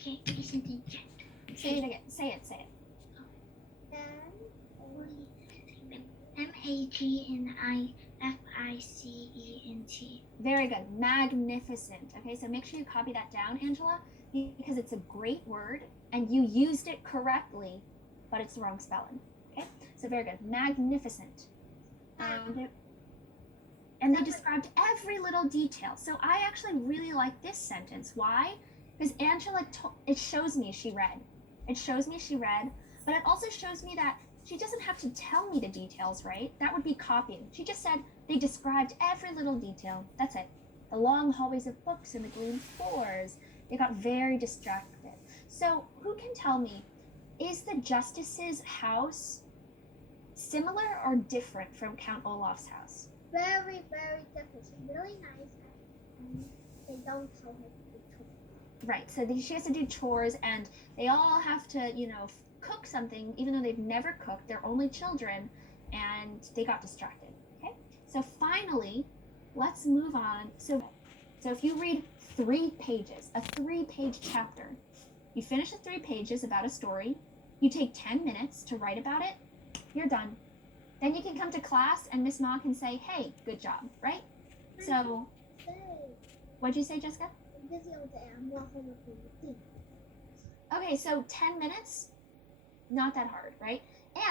Okay, isn't it jet? Say it again. Say it. Magnificent. Very good. Magnificent. Okay, so make sure you copy that down, Angela, because it's a great word and you used it correctly, but it's the wrong spelling. Okay, so very good. Magnificent. And they described every little detail. So I actually really like this sentence. Why? Because Angela, it shows me she read. It shows me she read, but it also shows me that she doesn't have to tell me the details, right? That would be copying. She just said they described every little detail. That's it. The long hallways of books and the green floors. They got very distracted. So who can tell me, is the justice's house similar or different from Count Olaf's house? Very, very different. Really nice. And they don't tell her to do chores. Right. So she has to do chores, and they all have to, cook something, even though they've never cooked. They're only children, and they got distracted. Okay. So finally, let's move on. So if you read 3 pages, a 3-page chapter, you finish the 3 pages about a story, you take 10 minutes to write about it, you're done. Then you can come to class and Miss Ma can say, hey, good job, right? So, what'd you say, Jessica? I'm busy all day. I'm not home with you. Okay, so 10 minutes, not that hard, right?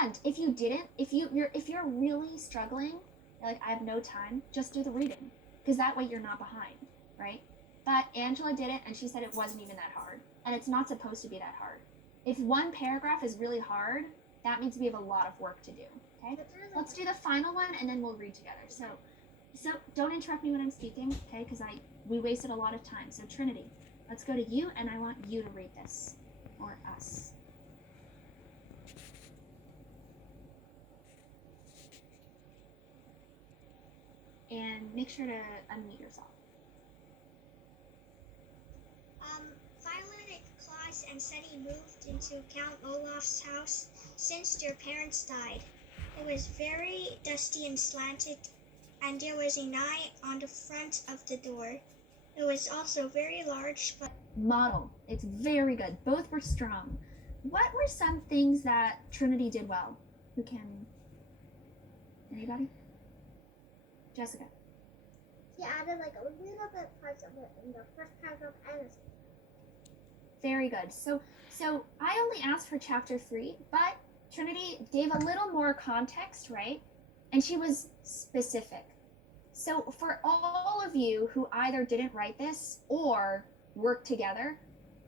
And if you didn't, if you're really struggling, you're like, I have no time, just do the reading, because that way you're not behind, right? But Angela did it, and she said it wasn't even that hard, and it's not supposed to be that hard. If one paragraph is really hard, that means we have a lot of work to do. Okay, let's do the final one, and then we'll read together. So don't interrupt me when I'm speaking, okay? Because we wasted a lot of time. So Trinity, let's go to you, and I want you to read this, or us. And make sure to unmute yourself. Violet, Claus, and Seti moved into Count Olaf's house since their parents died. It was very dusty and slanted, and there was an eye on the front of the door. It was also very large, but model. It's very good. Both were strong. What were some things that Trinity did well? Who can? Anybody? Jessica. She added like a little bit parts of it in the first paragraph and the second. Very good. So I only asked for chapter 3, but Trinity gave a little more context, right? And she was specific. So for all of you who either didn't write this or work together,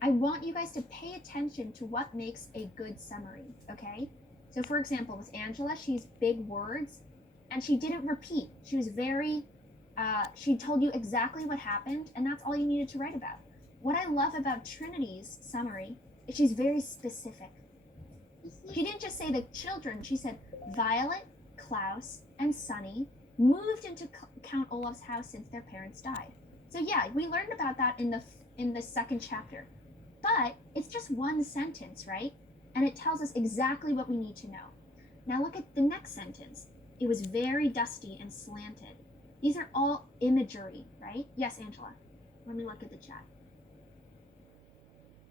I want you guys to pay attention to what makes a good summary, okay? So for example, with Angela, she's big words, and she didn't repeat. She was very, she told you exactly what happened, and that's all you needed to write about. What I love about Trinity's summary is she's very specific. She didn't just say the children, she said Violet, Klaus, and Sunny moved into Count Olaf's house since their parents died. So yeah, we learned about that in the second chapter. But it's just one sentence, right? And it tells us exactly what we need to know. Now look at the next sentence. It was very dusty and slanted. These are all imagery, right? Yes, Angela. Let me look at the chat.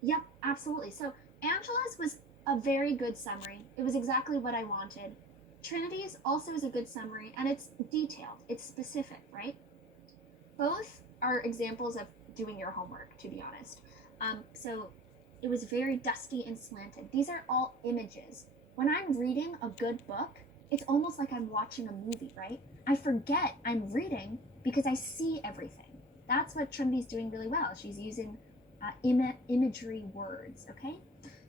Yep, absolutely. So Angela's was a very good summary. It was exactly what I wanted. Trinity's also is a good summary, and it's detailed. It's specific, right? Both are examples of doing your homework, to be honest. So it was very dusty and slanted. These are all images. When I'm reading a good book, it's almost like I'm watching a movie, right? I forget I'm reading because I see everything. That's what Trinity's doing really well. She's using imagery words, okay?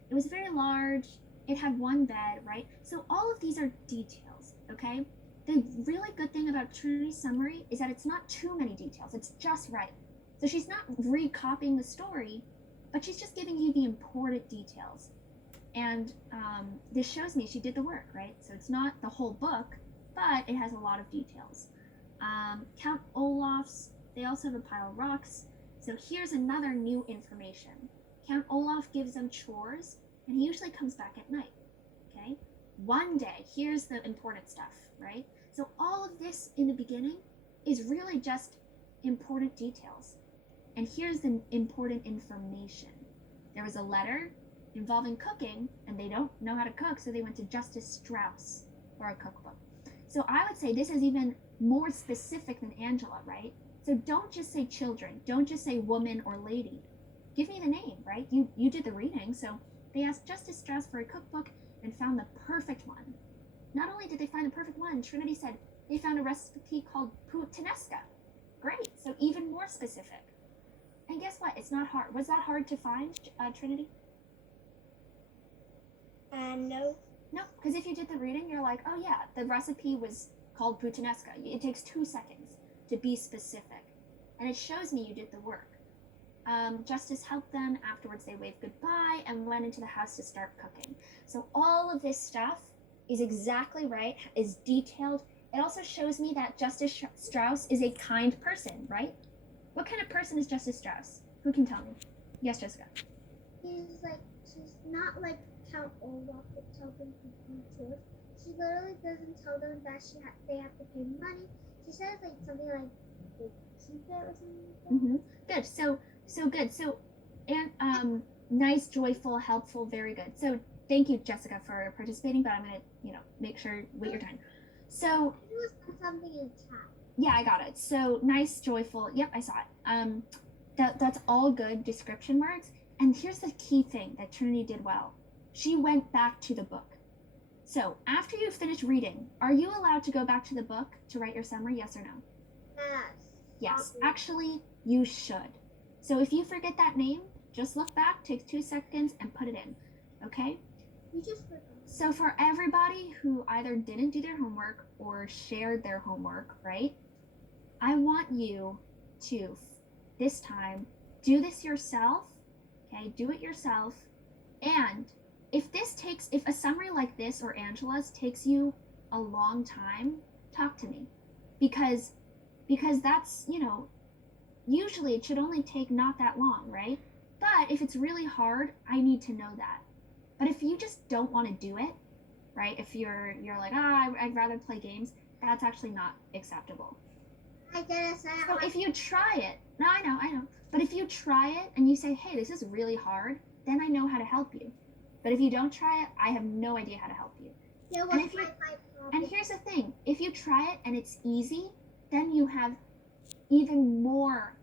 It was very large. It had one bed, right? So all of these are details, okay? The really good thing about Trinity's summary is that it's not too many details. It's just right. So she's not recopying the story, but she's just giving you the important details. And this shows me she did the work, right? So it's not the whole book, but it has a lot of details. Count Olaf's, they also have a pile of rocks. So here's another new information. Count Olaf gives them chores, and he usually comes back at night, okay? One day, here's the important stuff, right? So all of this in the beginning is really just important details. And here's the important information. there was a letter involving cooking, and they don't know how to cook, so they went to Justice Strauss for a cookbook. So I would say this is even more specific than Angela, right? So don't just say children. Don't just say woman or lady. Give me the name, right? You did the reading, so they asked Justice Strauss for a cookbook and found the perfect one. Not only did they find the perfect one, Trinity said they found a recipe called puttanesca. Great, so even more specific. And guess what? It's not hard. Was that hard to find, Trinity? No. No, because if you did the reading, you're like, oh yeah, the recipe was called puttanesca. It takes 2 seconds to be specific. And it shows me you did the work. Justice helped them. Afterwards, they waved goodbye and went into the house to start cooking. So all of this stuff is exactly right, is detailed. It also shows me that Justice Strauss is a kind person, right? What kind of person is Justice Strauss? Who can tell me? Yes, Jessica. She's not like Count Olaf would tell them to do chores. She literally doesn't tell them that they have to pay money. She says like something like they keep it or something like that. Good. So good. So, and nice, joyful, helpful, very good. So thank you, Jessica, for participating. But I'm gonna, make sure wait your turn. So It was something in chat. yeah, I got it. So nice, joyful. Yep, I saw it. That's all good description words. And here's the key thing that Trinity did well. She went back to the book. So after you finish reading, are you allowed to go back to the book to write your summary? Yes or no? Yes. Yes, actually, you should. So if you forget that name, just look back, take 2 seconds, and put it in. Okay? You just forgot. So for everybody who either didn't do their homework or shared their homework, right? I want you to, this time, do this yourself. Okay? Do it yourself. And if a summary like this or Angela's takes you a long time, talk to me. Because that's, usually it should only take not that long, right? But if it's really hard, I need to know that. But if you just don't want to do it, right? If you're like, I'd rather play games, that's actually not acceptable. I get it. So if you try it, no, I know. But if you try it and you say, hey, this is really hard, then I know how to help you. But if you don't try it, I have no idea how to help you. Yeah, And if you- And here's the thing, if you try it and it's easy, then you have even more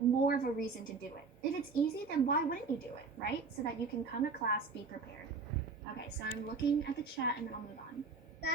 of a reason to do it. If it's easy, then why wouldn't you do it, right? So that you can come to class, be prepared. Okay, so I'm looking at the chat and then I'll move on.